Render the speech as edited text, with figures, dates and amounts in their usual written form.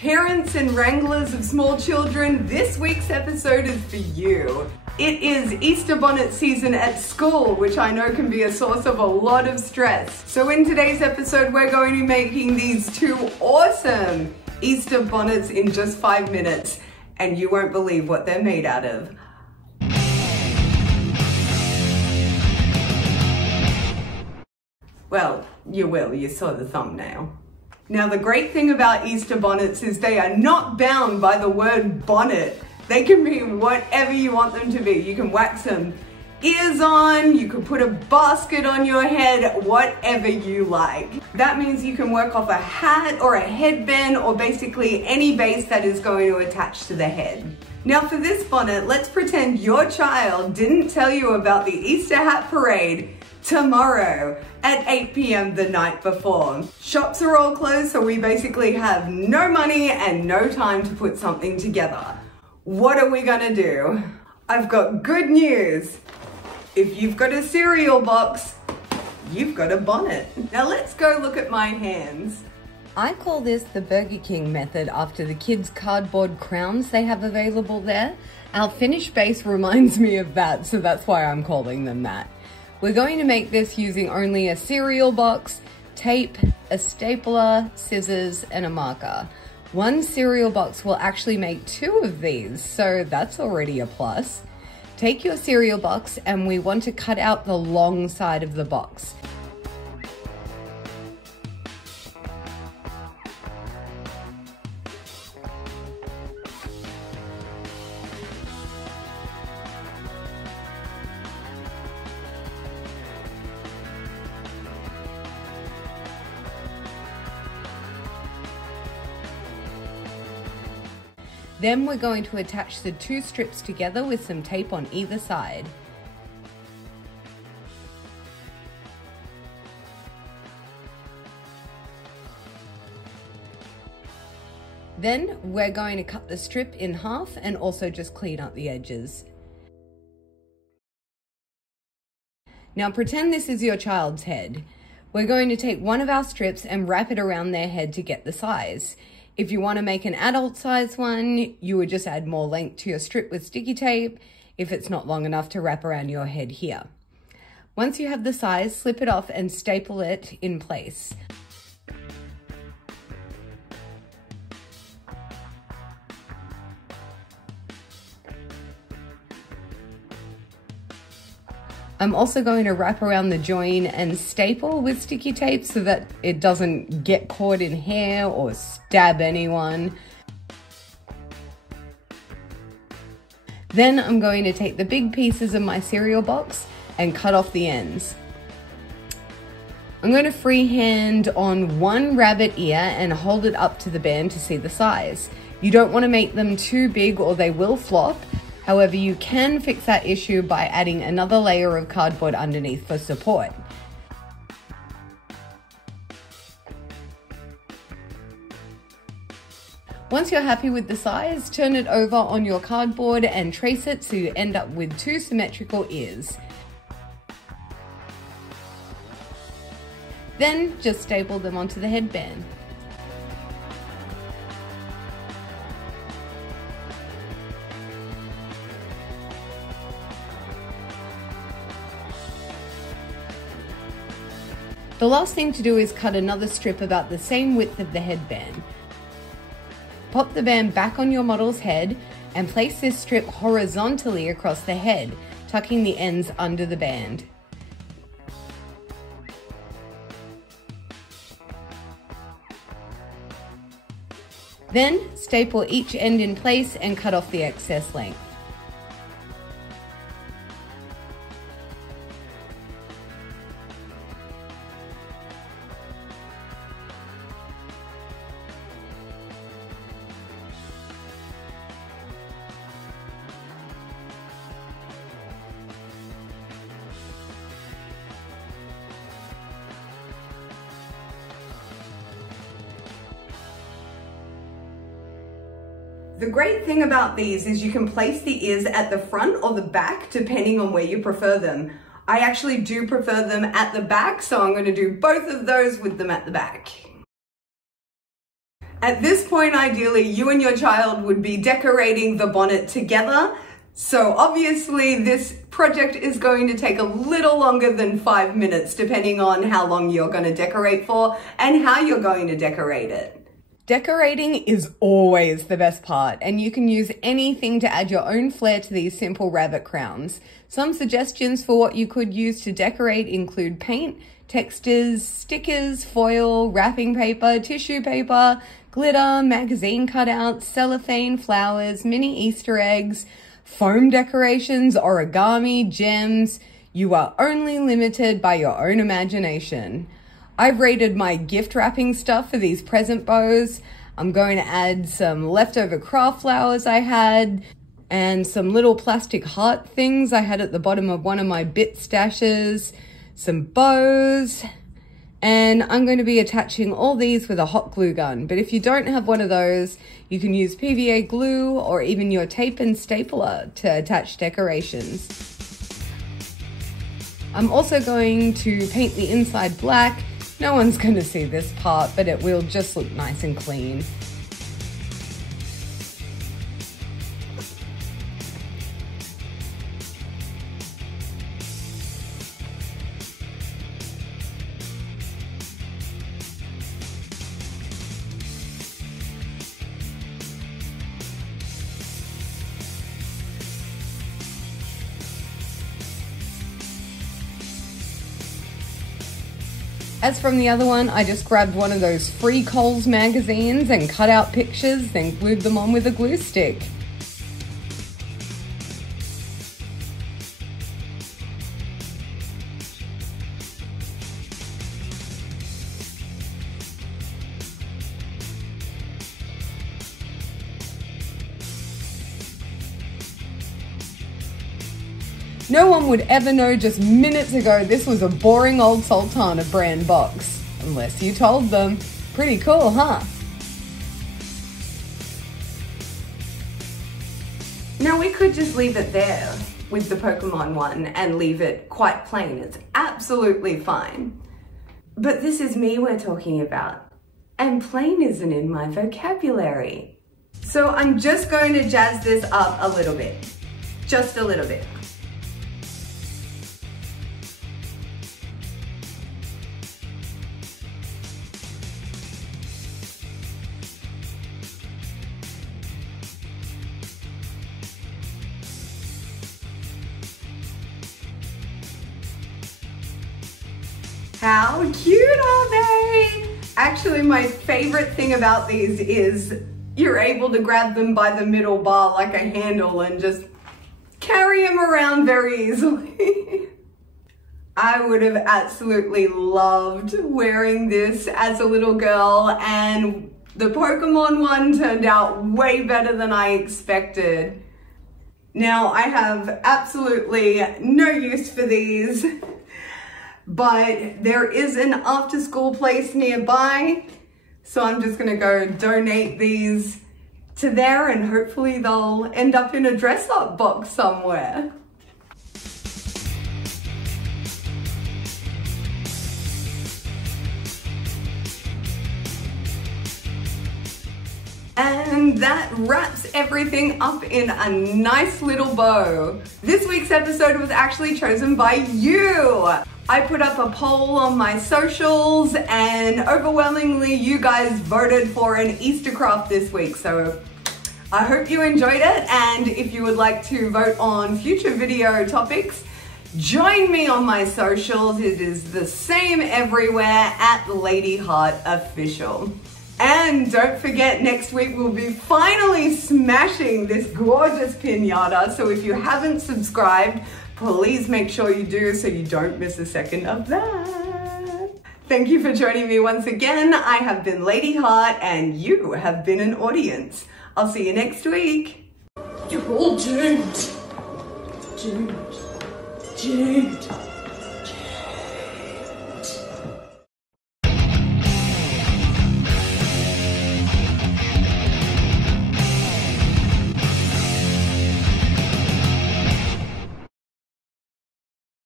Parents and wranglers of small children, this week's episode is for you. It is Easter bonnet season at school, which I know can be a source of a lot of stress. So in today's episode, we're going to be making these two awesome Easter bonnets in just 5 minutes, and you won't believe what they're made out of. Well, you will, you saw the thumbnail. Now the great thing about Easter bonnets is they are not bound by the word bonnet. They can be whatever you want them to be. You can wax some ears on, you can put a basket on your head, whatever you like. That means you can work off a hat or a headband or basically any base that is going to attach to the head. Now for this bonnet, let's pretend your child didn't tell you about the Easter hat parade tomorrow at 8 p.m. the night before. Shops are all closed, so we basically have no money and no time to put something together. What are we gonna do? I've got good news. If you've got a cereal box, you've got a bonnet. Now let's go look at my hands. I call this the Burger King method after the kids' cardboard crowns they have available there. Our finished base reminds me of that, so that's why I'm calling them that. We're going to make this using only a cereal box, tape, a stapler, scissors, and a marker. One cereal box will actually make 2 of these, so that's already a plus. Take your cereal box and we want to cut out the long side of the box. Then we're going to attach the 2 strips together with some tape on either side. Then we're going to cut the strip in half and also just clean up the edges. Now pretend this is your child's head. We're going to take one of our strips and wrap it around their head to get the size. If you want to make an adult size one, you would just add more length to your strip with sticky tape if it's not long enough to wrap around your head here. Once you have the size, slip it off and staple it in place. I'm also going to wrap around the join and staple with sticky tape so that it doesn't get caught in hair or stab anyone. Then I'm going to take the big pieces of my cereal box and cut off the ends. I'm going to freehand on one rabbit ear and hold it up to the band to see the size. You don't want to make them too big or they will flop. However, you can fix that issue by adding another layer of cardboard underneath for support. Once you're happy with the size, turn it over on your cardboard and trace it so you end up with 2 symmetrical ears. Then just staple them onto the headband. The last thing to do is cut another strip about the same width of the headband. Pop the band back on your model's head and place this strip horizontally across the head, tucking the ends under the band. Then staple each end in place and cut off the excess length. The great thing about these is you can place the ears at the front or the back depending on where you prefer them. I actually do prefer them at the back, so I'm going to do both of those with them at the back. At this point, ideally, you and your child would be decorating the bonnet together. So obviously this project is going to take a little longer than 5 minutes, depending on how long you're going to decorate for and how you're going to decorate it. Decorating is always the best part, and you can use anything to add your own flair to these simple rabbit crowns. Some suggestions for what you could use to decorate include paint, textures, stickers, foil, wrapping paper, tissue paper, glitter, magazine cutouts, cellophane, flowers, mini Easter eggs, foam decorations, origami, gems. You are only limited by your own imagination. I've rated my gift wrapping stuff for these present bows. I'm going to add some leftover craft flowers I had and some little plastic heart things I had at the bottom of one of my bit stashes, some bows, and I'm going to be attaching all these with a hot glue gun. But if you don't have one of those, you can use PVA glue or even your tape and stapler to attach decorations. I'm also going to paint the inside black. No one's going to see this part, but it will just look nice and clean. As from the other one, I just grabbed one of those free Kohl's magazines and cut out pictures, then glued them on with a glue stick. No one would ever know just minutes ago this was a boring old Sultana brand box. Unless you told them. Pretty cool, huh? Now we could just leave it there with the Pokemon one and leave it quite plain. It's absolutely fine. But this is me we're talking about. And plain isn't in my vocabulary. So I'm just going to jazz this up a little bit. Just a little bit. How cute are they? Actually, my favorite thing about these is you're able to grab them by the middle bar like a handle and just carry them around very easily. I would have absolutely loved wearing this as a little girl, and the Pokemon one turned out way better than I expected. Now, I have absolutely no use for these, but there is an after-school place nearby, so I'm just gonna go donate these to there and hopefully they'll end up in a dress-up box somewhere. And that wraps everything up in a nice little bow. This week's episode was actually chosen by you. I put up a poll on my socials and overwhelmingly you guys voted for an Easter craft this week. So I hope you enjoyed it, and if you would like to vote on future video topics, join me on my socials. It is the same everywhere at Lady Hart Official. And don't forget, next week we'll be finally smashing this gorgeous piñata. So if you haven't subscribed, please make sure you do so you don't miss a second of that. Thank you for joining me once again. I have been Lady Hart and you have been an audience. I'll see you next week. You're all doomed. Doomed. Doomed.